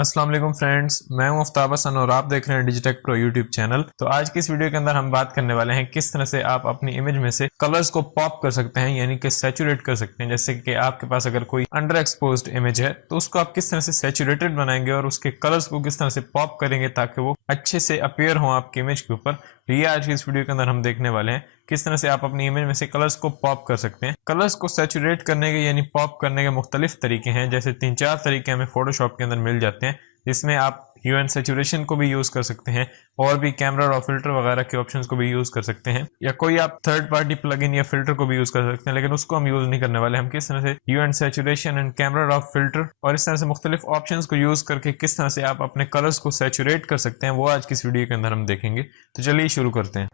अस्सलाम वालेकुम फ्रेंड्स, मैं हूं आफ्ताब हसन और आप देख रहे हैं डिजिटेक प्रो यूट्यूब चैनल। तो आज की इस वीडियो के अंदर हम बात करने वाले हैं किस तरह से आप अपनी इमेज में से कलर्स को पॉप कर सकते हैं, यानी कि सैचुरेट कर सकते हैं। जैसे कि आपके पास अगर कोई अंडर एक्सपोज्ड इमेज है तो उसको आप किस तरह से सैचुरेटेड बनाएंगे और उसके कलर्स को किस तरह से पॉप करेंगे ताकि वो अच्छे से अपीयर हो आपकी इमेज के ऊपर। तो ये आज की इस वीडियो के अंदर हम देखने वाले हैं किस तरह से आप अपनी इमेज में से कलर्स को पॉप कर सकते हैं। कलर्स को सैचुरेट करने के यानी पॉप करने के मुख्तलिफ तरीके हैं, जैसे 3-4 तरीके हमें फोटोशॉप के अंदर मिल जाते हैं। इसमें आप ह्यू एंड सैचुरेशन को भी यूज कर सकते हैं और भी कैमरा रॉ फिल्टर वगैरह के ऑप्शंस को भी यूज कर सकते हैं, या कोई आप थर्ड पार्टी प्लगइन या फिल्टर को भी यूज कर सकते हैं, लेकिन उसको हम यूज नहीं करने वाले। हम किस तरह से hue and saturation and camera raw filter और इस तरह से मुख्तलिफ ऑप्शंस को यूज करके किस तरह से आप अपने कलर्स को सैचुरेट कर सकते हैं, वो आज की इस वीडियो के अंदर हम देखेंगे। तो चलिए शुरू करते हैं।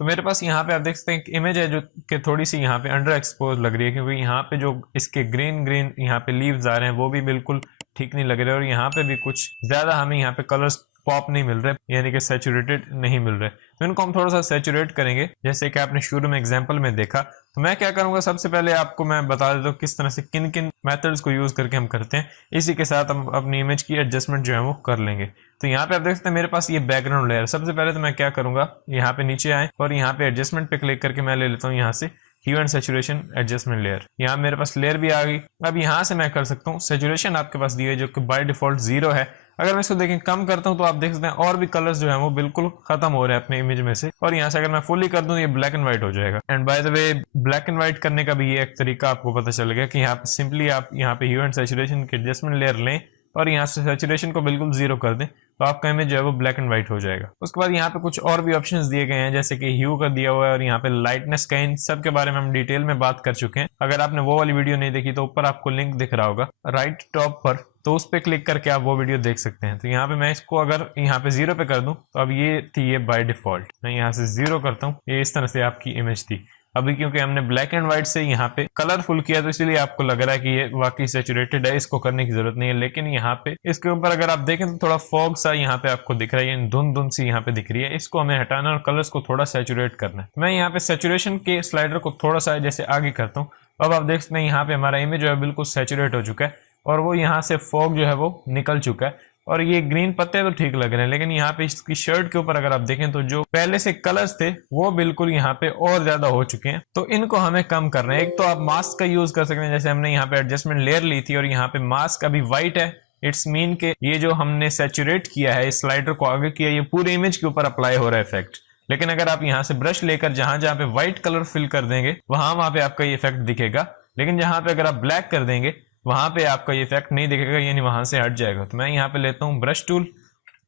तो मेरे पास यहाँ पे आप देख सकते हैं एक इमेज है जो कि थोड़ी सी यहाँ पे अंडर एक्सपोज लग रही है, क्योंकि यहाँ पे जो इसके ग्रीन ग्रीन यहाँ पे लीव्स आ रहे हैं वो भी बिल्कुल ठीक नहीं लग रहे, और यहाँ पे भी कुछ ज्यादा हमें यहाँ पे कलर्स पॉप नहीं मिल रहे, यानी कि सैचुरेटेड नहीं मिल रहे। तो इनको हम थोड़ा सा सैचुरेट करेंगे, जैसे कि आपने शुरू में एग्जांपल में देखा। तो मैं क्या करूंगा, सबसे पहले आपको मैं बता देता हूँ किस तरह से किन किन मेथड्स को यूज करके हम करते हैं। इसी के साथ हम अपनी इमेज की एडजस्टमेंट जो है वो कर लेंगे। तो यहाँ पे आप देख सकते हैं मेरे पास ये बैकग्राउंड लेयर। सबसे पहले तो मैं क्या करूंगा, यहाँ पे नीचे आए और यहाँ पे एडजस्टमेंट पे क्लिक करके मैं ले लेता हूँ यहाँ से hue and saturation adjustment layer. यहाँ मेरे पास लेयर भी आ गई। अब यहाँ से मैं कर सकता हूँ सैचुरेशन आपके पास दी है जो कि बाय डिफॉल्ट 0 है। अगर मैं इसको देखें कम करता हूं तो आप देख सकते हैं और भी कलर्स जो है वो बिल्कुल खत्म हो रहे हैं अपने इमेज में से, और यहाँ से अगर मैं फुली कर दूं ये ब्लैक एंड व्हाइट हो जाएगा। And by the way black and white करने का भी ये एक तरीका आपको पता चल गया कि यहाँ पे सिंपली आप यहाँ पे ह्यू एंड सैचुरेशन की एडजस्टमेंट लेयर लें और यहाँ से सैचुरेशन को बिल्कुल 0 कर दें, तो आपका इमेज जो है वो ब्लैक एंड व्हाइट हो जाएगा। उसके बाद यहाँ पे कुछ और भी ऑप्शंस दिए गए हैं, जैसे कि ह्यू का दिया हुआ है और यहाँ पे लाइटनेस का। इन सब के बारे में हम डिटेल में बात कर चुके हैं। अगर आपने वो वाली वीडियो नहीं देखी तो ऊपर आपको लिंक दिख रहा होगा राइट टॉप पर, तो उस पर क्लिक करके आप वो वीडियो देख सकते हैं। तो यहाँ पे मैं इसको अगर यहाँ पे 0 पे कर दूं तो अब ये थी ये बाय डिफॉल्ट। मैं यहाँ से 0 करता हूँ, ये इस तरह से आपकी इमेज थी। अभी क्योंकि हमने ब्लैक एंड व्हाइट से यहाँ पे कलरफुल किया तो इसलिए आपको लग रहा है कि ये वाकई सैचुरेटेड है, इसको करने की जरूरत नहीं है। लेकिन यहाँ पे इसके ऊपर अगर आप देखें तो थोड़ा फॉग सा यहाँ पे आपको दिख रहा है, ये धुंध धुंध सी यहाँ पे दिख रही है। इसको हमें हटाना और कलर्स को थोड़ा सैचुरेट करना है। मैं यहाँ पे सैचुरेशन के स्लाइडर को थोड़ा सा जैसे आगे करता हूँ। अब आप देख सकते हैं यहाँ पे हमारा इमेज जो है बिल्कुल सैचुरेट हो चुका है और वो यहाँ से फॉग जो है वो निकल चुका है, और ये ग्रीन पत्ते तो ठीक लग रहे हैं। लेकिन यहाँ पे इसकी शर्ट के ऊपर अगर आप देखें तो जो पहले से कलर्स थे वो बिल्कुल यहाँ पे और ज्यादा हो चुके हैं। तो इनको हमें कम करना है। एक तो आप मास्क का यूज कर सकते हैं, जैसे हमने यहाँ पे एडजस्टमेंट लेयर ली थी और यहाँ पे मास्क अभी व्हाइट है। इट्स मीन के ये जो हमने सैचुरेट किया है, इस स्लाइडर को आगे किया, ये पूरे इमेज के ऊपर अप्लाई हो रहा है इफेक्ट। लेकिन अगर आप यहाँ से ब्रश लेकर जहां जहां पे व्हाइट कलर फिल कर देंगे वहां पे आपका ये इफेक्ट दिखेगा। लेकिन जहां पे अगर आप ब्लैक कर देंगे वहां पे आपका ये इफेक्ट नहीं दिखेगा, यानी वहां से हट जाएगा। तो मैं यहाँ पे लेता हूँ ब्रश टूल,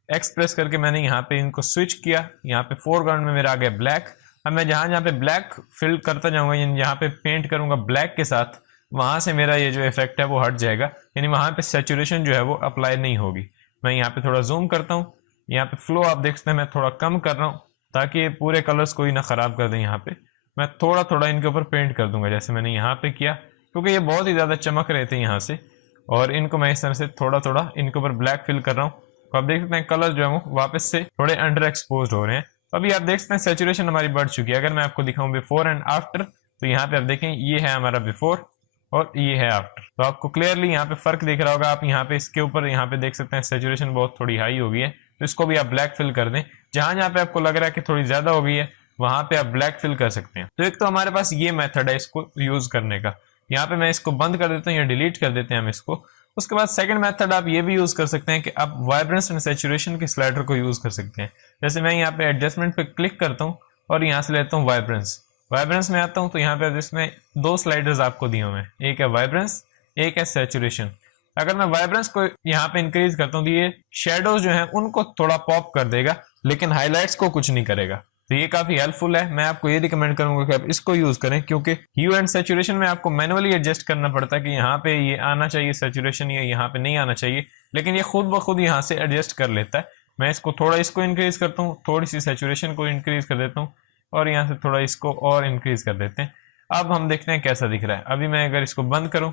एक्सप्रेस करके मैंने यहाँ पे इनको स्विच किया। यहाँ पे फोरग्राउंड में मेरा आ गया ब्लैक। अब मैं जहां पे ब्लैक फिल करता जाऊंगा, यानी जहां पे पेंट करूंगा ब्लैक के साथ, वहां से मेरा ये जो इफेक्ट है वो हट जाएगा, यानी वहां पे सैचुरेशन जो है वो अप्लाई नहीं होगी। मैं यहाँ पे थोड़ा जूम करता हूँ। यहाँ पे फ्लो आप देख सकते हैं मैं थोड़ा कम कर रहा हूँ ताकि ये पूरे कलर्स को ही ना खराब कर दें। यहाँ पे मैं थोड़ा थोड़ा इनके ऊपर पेंट कर दूंगा, जैसे मैंने यहाँ पे किया, क्योंकि ये बहुत ही ज्यादा चमक रहे थे यहाँ से। और इनको मैं इस तरह से थोड़ा थोड़ा इनके ऊपर ब्लैक फिल कर रहा हूँ। तो आप देख सकते हैं कलर जो है वो वापस से थोड़े अंडर एक्सपोज हो रहे हैं। तो अभी आप देख सकते हैं सैचुरेशन हमारी बढ़ चुकी है। अगर मैं आपको दिखाऊं बिफोर एंड आफ्टर, तो यहाँ पे आप देखें ये है हमारा बिफोर और ये है आफ्टर। तो आपको क्लियरली यहाँ पे फर्क दिख रहा होगा। आप यहाँ पे इसके ऊपर यहाँ पे देख सकते हैं सैचुरेशन बहुत थोड़ी हाई हो गई है, तो इसको भी आप ब्लैक फिल कर दें। जहां जहां पे आपको लग रहा है कि थोड़ी ज्यादा हो गई है वहां पे आप ब्लैक फिल कर सकते हैं। तो एक तो हमारे पास ये मेथड है इसको यूज करने का। यहाँ पे मैं इसको बंद कर देता हूँ या डिलीट कर देते हैं हम इसको। उसके बाद सेकंड मेथड आप ये भी यूज कर सकते हैं कि आप वाइब्रेंस एंड सैचुरेशन के स्लाइडर को यूज कर सकते हैं। जैसे मैं यहाँ पे एडजस्टमेंट पे क्लिक करता हूँ और यहाँ से लेता हूँ वाइब्रेंस। वाइब्रेंस में आता हूँ तो यहाँ पे इसमें 2 स्लाइडर्स आपको दिए हुए हैं, एक है वाइब्रेंस, एक है सैचुरेशन। अगर मैं वाइब्रेंस को यहाँ पे इंक्रीज करता हूँ तो ये शेडोज जो है उनको थोड़ा पॉप कर देगा, लेकिन हाईलाइट्स को कुछ नहीं करेगा। तो ये काफी हेल्पफुल है। मैं आपको ये रिकमेंड करूंगा कि आप इसको यूज करें, क्योंकि ह्यू एंड सैचुरेशन में आपको मैनुअली एडजस्ट करना पड़ता है कि यहाँ पे ये आना चाहिए सैचुरेशन या यहाँ पे नहीं आना चाहिए, लेकिन ये खुद ब खुद यहाँ से एडजस्ट कर लेता है। मैं इसको थोड़ा इसको इंक्रीज करता हूँ, थोड़ी सी सैचुरेशन को इंक्रीज कर देता हूँ और यहाँ से थोड़ा इसको और इंक्रीज कर देते हैं। अब हम देखते हैं कैसा दिख रहा है। अभी मैं अगर इसको बंद करूँ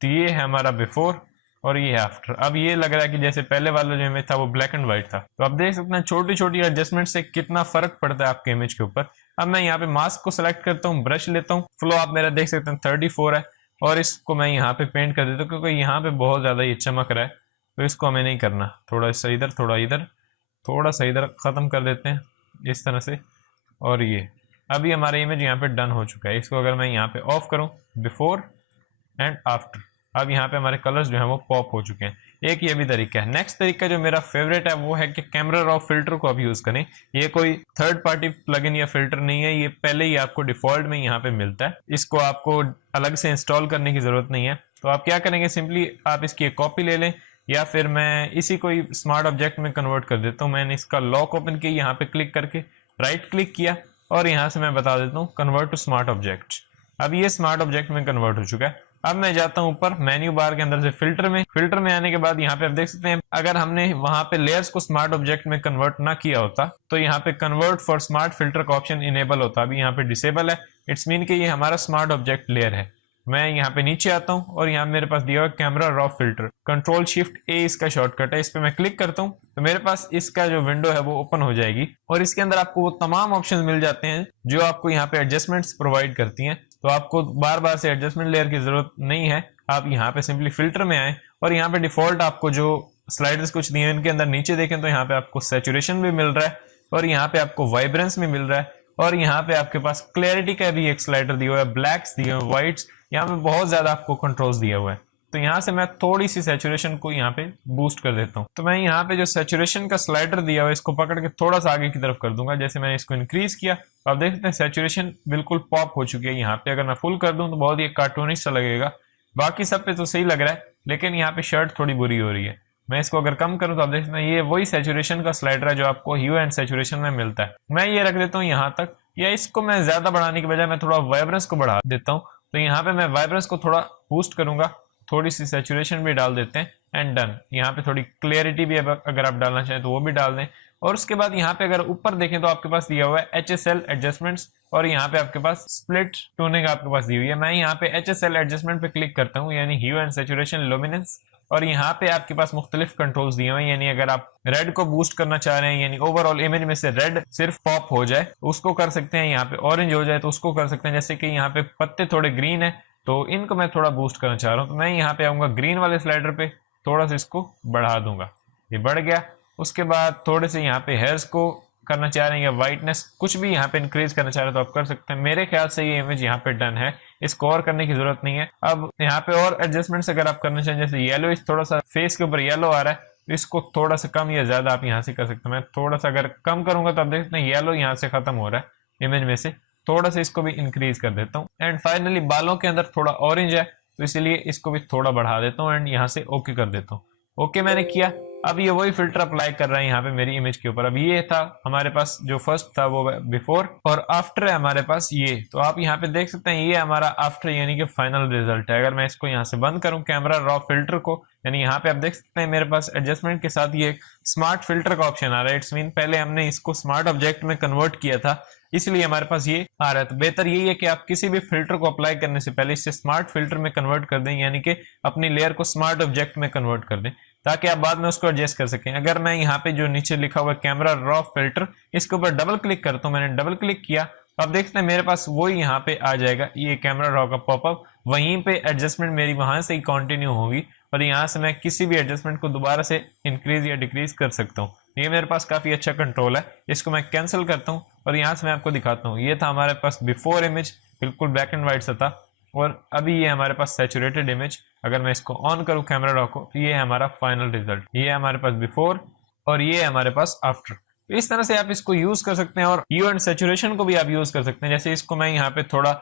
तो ये है हमारा बिफोर और ये है आफ्टर। अब ये लग रहा है कि जैसे पहले वाला जो इमेज था वो ब्लैक एंड व्हाइट था। तो आप देख सकते हैं छोटी छोटी एडजस्टमेंट से कितना फर्क पड़ता है आपके इमेज के ऊपर। अब मैं यहाँ पे मास्क को सिलेक्ट करता हूँ, ब्रश लेता हूँ, फ्लो आप मेरा देख सकते हैं 34 है, और इसको मैं यहाँ पे पेंट कर देता हूँ क्योंकि यहाँ पे बहुत ज्यादा ये चमक रहा है, तो इसको हमें नहीं करना। थोड़ा सा इधर, थोड़ा इधर, थोड़ा सा इधर खत्म कर देते हैं इस तरह से। और ये अभी हमारा इमेज यहाँ पे डन हो चुका है। इसको अगर मैं यहाँ पे ऑफ करूँ, बिफोर एंड आफ्टर, अब यहाँ पे हमारे कलर्स जो है वो पॉप हो चुके हैं। एक ये भी तरीका है। नेक्स्ट तरीका जो मेरा फेवरेट है वो है कि कैमरा रॉ फिल्टर को आप यूज करें। ये कोई थर्ड पार्टी प्लगइन या फिल्टर नहीं है, ये पहले ही आपको डिफॉल्ट में यहाँ पे मिलता है। इसको आपको अलग से इंस्टॉल करने की जरूरत नहीं है। तो आप क्या करेंगे, सिंपली आप इसकी एक कॉपी ले लें, या फिर मैं इसी कोई स्मार्ट ऑब्जेक्ट में कन्वर्ट कर देता हूँ। मैंने इसका लॉक ओपन किया, यहाँ पे क्लिक करके राइट क्लिक किया, और यहाँ से मैं बता देता हूँ कन्वर्ट टू स्मार्ट ऑब्जेक्ट। अब ये स्मार्ट ऑब्जेक्ट में कन्वर्ट हो चुका है। अब मैं जाता हूं ऊपर मेन्यू बार के अंदर से फिल्टर में आने के बाद यहाँ पे आप देख सकते हैं, अगर हमने वहां पे लेयर्स को स्मार्ट ऑब्जेक्ट में कन्वर्ट ना किया होता तो यहाँ पे कन्वर्ट फॉर स्मार्ट फिल्टर का ऑप्शन इनेबल होता। अभी यहाँ पे डिसेबल है, इट्स मीन कि ये हमारा स्मार्ट ऑब्जेक्ट लेयर है। मैं यहाँ पे नीचे आता हूँ और यहाँ मेरे पास दिया हुआ camera raw filter, control shift ए इसका शॉर्टकट है। इस पे मैं क्लिक करता हूँ तो मेरे पास इसका जो विंडो है वो ओपन हो जाएगी, और इसके अंदर आपको वो तमाम ऑप्शन मिल जाते हैं जो आपको यहाँ पे एडजस्टमेंट्स प्रोवाइड करती हैं। तो आपको बार बार से एडजस्टमेंट लेयर की जरूरत नहीं है। आप यहाँ पे सिंपली फिल्टर में आए, और यहाँ पे डिफॉल्ट आपको जो स्लाइडर्स कुछ दिए हैं इनके अंदर नीचे देखें तो यहाँ पे आपको सैचुरेशन भी मिल रहा है, और यहाँ पे आपको वाइब्रेंस भी मिल रहा है, और यहाँ पे आपके पास क्लैरिटी का भी एक स्लाइडर दिया हुआ है, ब्लैक्स दिए हुए, व्हाइट्स, यहाँ पे बहुत ज्यादा आपको कंट्रोल्स दिया हुआ है। तो यहाँ से मैं थोड़ी सी सैचुरेशन को यहाँ पे बूस्ट कर देता हूँ। तो मैं यहाँ पे जो सैचुरेशन का स्लाइडर दिया हुआ है इसको पकड़ के थोड़ा सा आगे की तरफ कर दूंगा। जैसे मैंने इसको इंक्रीज किया तो आप देख सकते हैं सैचुरेशन बिल्कुल पॉप हो चुकी है। यहाँ पे अगर मैं फुल कर दूं तो बहुत ही कार्टूनिश सा लगेगा। बाकी सब पे तो सही लग रहा है, लेकिन यहाँ पे शर्ट थोड़ी बुरी हो रही है। मैं इसको अगर कम करूं तो आप देख सकते हैं ये वही सैचुरेशन का स्लाइडर है जो आपको ह्यू एंड सैचुरेशन में मिलता है। मैं ये रख देता हूँ यहाँ तक, या इसको मैं ज्यादा बढ़ाने की बजाय मैं थोड़ा वाइब्रेंस को बढ़ा देता हूँ। तो यहाँ पे मैं वाइब्रेंस को थोड़ा बूस्ट करूंगा, थोड़ी सी सैचुरेशन भी डाल देते हैं, एंड डन। यहाँ पे थोड़ी क्लियरिटी भी अगर आप डालना चाहें तो वो भी डाल दें। और उसके बाद यहाँ पे अगर ऊपर देखें तो आपके पास दिया हुआ है HSL एडजस्टमेंट्स, और यहाँ पे आपके पास स्प्लिट टूनिंग आपके पास दी हुई है। मैं यहाँ पे HSL एडजस्टमेंट पे क्लिक करता हूँ, यानी ह्यू एंड सैचुरेशन लुमिनेंस, और यहाँ पे आपके पास मुख्तलिफ कंट्रोल्स दिए हुए हैं। यानी अगर आप रेड को बूस्ट करना चाह रहे हैं, यानी ओवरऑल इमेज में से रेड सिर्फ पॉप हो जाए उसको कर सकते हैं, यहाँ पे ऑरेंज हो जाए तो उसको कर सकते हैं। जैसे कि यहाँ पे पत्ते थोड़े ग्रीन है तो इनको मैं थोड़ा बूस्ट करना चाह रहा हूँ, तो मैं यहाँ पे आऊंगा ग्रीन वाले स्लाइडर पे, थोड़ा सा इसको बढ़ा दूंगा, ये बढ़ गया। उसके बाद थोड़े से यहाँ पे हेयर्स को करना चाह रहे हैं या वाइटनेस कुछ भी यहाँ पे इंक्रीज करना चाह रहे हैं तो आप कर सकते हैं। मेरे ख्याल से ये इमेज यहाँ पे डन है, इसको और करने की जरूरत नहीं है। अब यहाँ पे और एडजस्टमेंट्स अगर आप करना चाहें, जैसे येलो, इस थोड़ा सा फेस के ऊपर येलो आ रहा है तो इसको थोड़ा सा कम या ज्यादा आप यहाँ से कर सकते हैं। मैं थोड़ा सा अगर कम करूंगा तो आप देख सकते हैं येलो यहाँ से खत्म हो रहा है इमेज में से, थोड़ा सा इसको भी इंक्रीज कर देता हूँ। एंड फाइनली बालों के अंदर थोड़ा ऑरेंज है तो इसलिए इसको भी थोड़ा बढ़ा देता हूँ एंड यहाँ से ओके कर देता हूँ। ओके मैंने किया। अब ये वही फिल्टर अप्लाई कर रहा है यहाँ पे मेरी इमेज के ऊपर। अब ये था हमारे पास जो फर्स्ट था वो बिफोर, और आफ्टर है हमारे पास ये। तो आप यहाँ पे देख सकते हैं ये हमारा आफ्टर यानी कि फाइनल रिजल्ट है। अगर मैं इसको यहाँ से बंद करूँ कैमरा रॉ फिल्टर को, यानी यहाँ पे आप देख सकते हैं मेरे पास एडजस्टमेंट के साथ ये स्मार्ट फिल्टर का ऑप्शन आ रहा है। इट्स मीन पहले हमने इसको स्मार्ट ऑब्जेक्ट में कन्वर्ट किया था इसलिए हमारे पास ये आ रहा है। तो बेहतर यही है कि आप किसी भी फिल्टर को अप्लाई करने से पहले इससे स्मार्ट फिल्टर में कन्वर्ट कर दें, यानी कि अपनी लेयर को स्मार्ट ऑब्जेक्ट में कन्वर्ट कर दें ताकि आप बाद में उसको एडजस्ट कर सकें। अगर मैं यहाँ पे जो नीचे लिखा हुआ कैमरा रॉ फिल्टर, इसके ऊपर डबल क्लिक करता हूँ, मैंने डबल क्लिक किया, अब देखते हैं मेरे पास वही यहाँ पे आ जाएगा ये कैमरा रॉ का पॉपअप। वहीं पे एडजस्टमेंट मेरी वहां से ही कंटिन्यू होगी और यहाँ से मैं किसी भी एडजस्टमेंट को दोबारा से इंक्रीज या डिक्रीज कर सकता हूँ। ये मेरे पास काफी अच्छा कंट्रोल है। इसको मैं कैंसिल करता हूँ और यहाँ से मैं आपको दिखाता हूँ। ये था हमारे पास बिफोर इमेज, बिल्कुल ब्लैक एंड व्हाइट सा था, और अभी ये हमारे पास सैचुरेटेड इमेज। अगर मैं इसको ऑन करूँ कैमरा रॉ को तो ये है हमारा फाइनल रिजल्ट। ये है हमारे पास बिफोर और ये है हमारे पास आफ्टर। तो इस तरह से आप इसको यूज कर सकते हैं और ह्यू एंड सैचुरेशन को भी आप यूज कर सकते हैं। जैसे इसको मैं यहाँ पे थोड़ा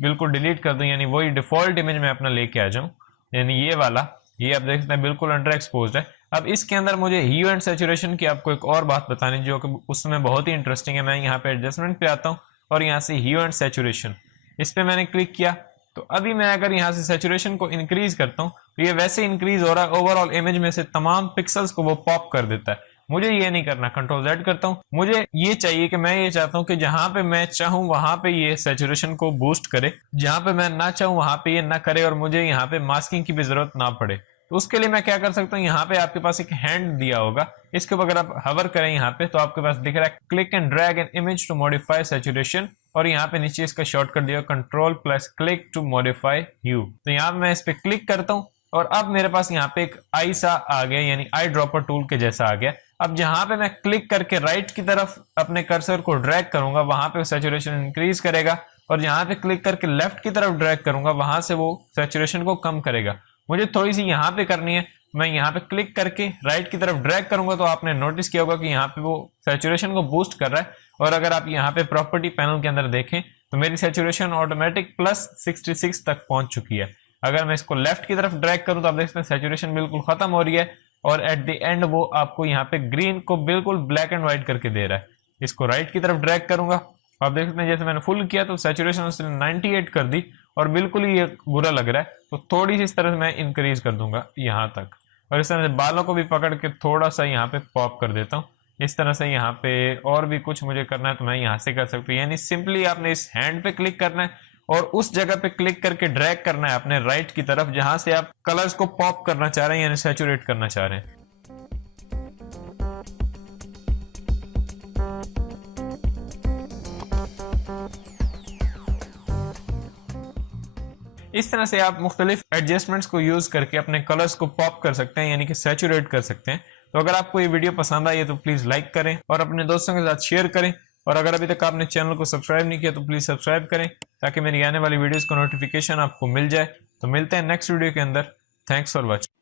बिल्कुल डिलीट कर दूं, यानी वही डिफॉल्ट इमेज में अपना लेके आ जाऊं, यानी ये वाला, ये आप देख सकते हैं बिल्कुल अंडर एक्सपोज्ड है। अब इसके अंदर मुझे ह्यू एंड सैचुरेशन की आपको एक और बात बतानी जो कि उसमें बहुत ही इंटरेस्टिंग है। मैं यहाँ पे एडजस्टमेंट पे आता हूँ और यहाँ से ह्यू एंड सैचुरेशन, इस पे मैंने क्लिक किया तो अभी मैं अगर यहाँ से सैचुरेशन को इंक्रीज करता हूँ तो ये वैसे इंक्रीज हो रहा है, ओवरऑल इमेज में से तमाम पिक्सल्स को वो पॉप कर देता है। मुझे ये नहीं करना, कंट्रोल Z करता हूँ। मुझे ये चाहिए कि मैं ये चाहता हूँ कि जहां पे मैं चाहूँ वहां पे ये सैचुरेशन को बूस्ट करे, जहां पे मैं ना चाहूँ वहां पे ये ना करे, और मुझे यहाँ पे मास्किंग की भी जरूरत ना पड़े। तो उसके लिए मैं क्या कर सकता हूँ, यहाँ पे आपके पास एक हैंड दिया होगा, इसके ऊपर अगर आप हवर करें यहाँ पे तो आपके पास दिख रहा है click and drag an image to modify saturation, और यहाँ पे नीचे इसका शॉर्टकट दिया control plus click to modify hue. तो यहाँ पे मैं इस पे क्लिक करता हूँ और अब मेरे पास यहाँ पे एक आई सा आ गया, यानी आई ड्रॉपर टूल के जैसा आ गया। अब जहां पे मैं क्लिक करके राइट की तरफ अपने कर्सर को ड्रैग करूंगा वहां पे सैचुरेशन इंक्रीज करेगा, और जहां पे क्लिक करके लेफ्ट की तरफ ड्रैग करूंगा वहां से वो सैचुरेशन को कम करेगा। मुझे थोड़ी सी यहाँ पे करनी है, मैं यहाँ पे क्लिक करके राइट की तरफ ड्रैग करूंगा तो आपने नोटिस किया होगा कि यहाँ पे वो सैचुरेशन को बूस्ट कर रहा है। और अगर आप यहाँ पे प्रॉपर्टी पैनल के अंदर देखें तो मेरी सैचुरेशन ऑटोमेटिक +66 तक पहुंच चुकी है। अगर मैं इसको लेफ्ट की तरफ ड्रैग करूं तो आप देख सकते हैं सैचुरेशन बिल्कुल खत्म हो रही है, और एट द एंड वो आपको यहाँ पे ग्रीन को बिल्कुल ब्लैक एंड व्हाइट करके दे रहा है। इसको राइट की तरफ ड्रैग करूंगा, आप देख सकते हैं जैसे मैंने फुल किया तो सैचुरेशन उसने 98 कर दी और बिल्कुल ही ये बुरा लग रहा है। तो थोड़ी सी इस तरह से मैं इंक्रीज कर दूंगा यहाँ तक, और इस तरह से बालों को भी पकड़ के थोड़ा सा यहाँ पे पॉप कर देता हूँ। इस तरह से यहाँ पे और भी कुछ मुझे करना है तो मैं यहाँ से कर सकता हूँ, यानी सिंपली आपने इस हैंड पे क्लिक करना है और उस जगह पे क्लिक करके ड्रैग करना है अपने राइट की तरफ जहां से आप कलर्स को पॉप करना चाह रहे हैं, यानी सैचुरेट करना चाह रहे हैं। इस तरह से आप मुख्तलिफ एडजस्टमेंट्स को यूज करके अपने कलर्स को पॉप कर सकते हैं, यानी कि सैचुरेट कर सकते हैं। तो अगर आपको ये वीडियो पसंद आई है तो प्लीज लाइक करें और अपने दोस्तों के साथ शेयर करें, और अगर अभी तक आपने चैनल को सब्सक्राइब नहीं किया तो प्लीज सब्सक्राइब करें ताकि मेरी आने वाली वीडियोस का नोटिफिकेशन आपको मिल जाए। तो मिलते हैं नेक्स्ट वीडियो के अंदर। Thanks for watching.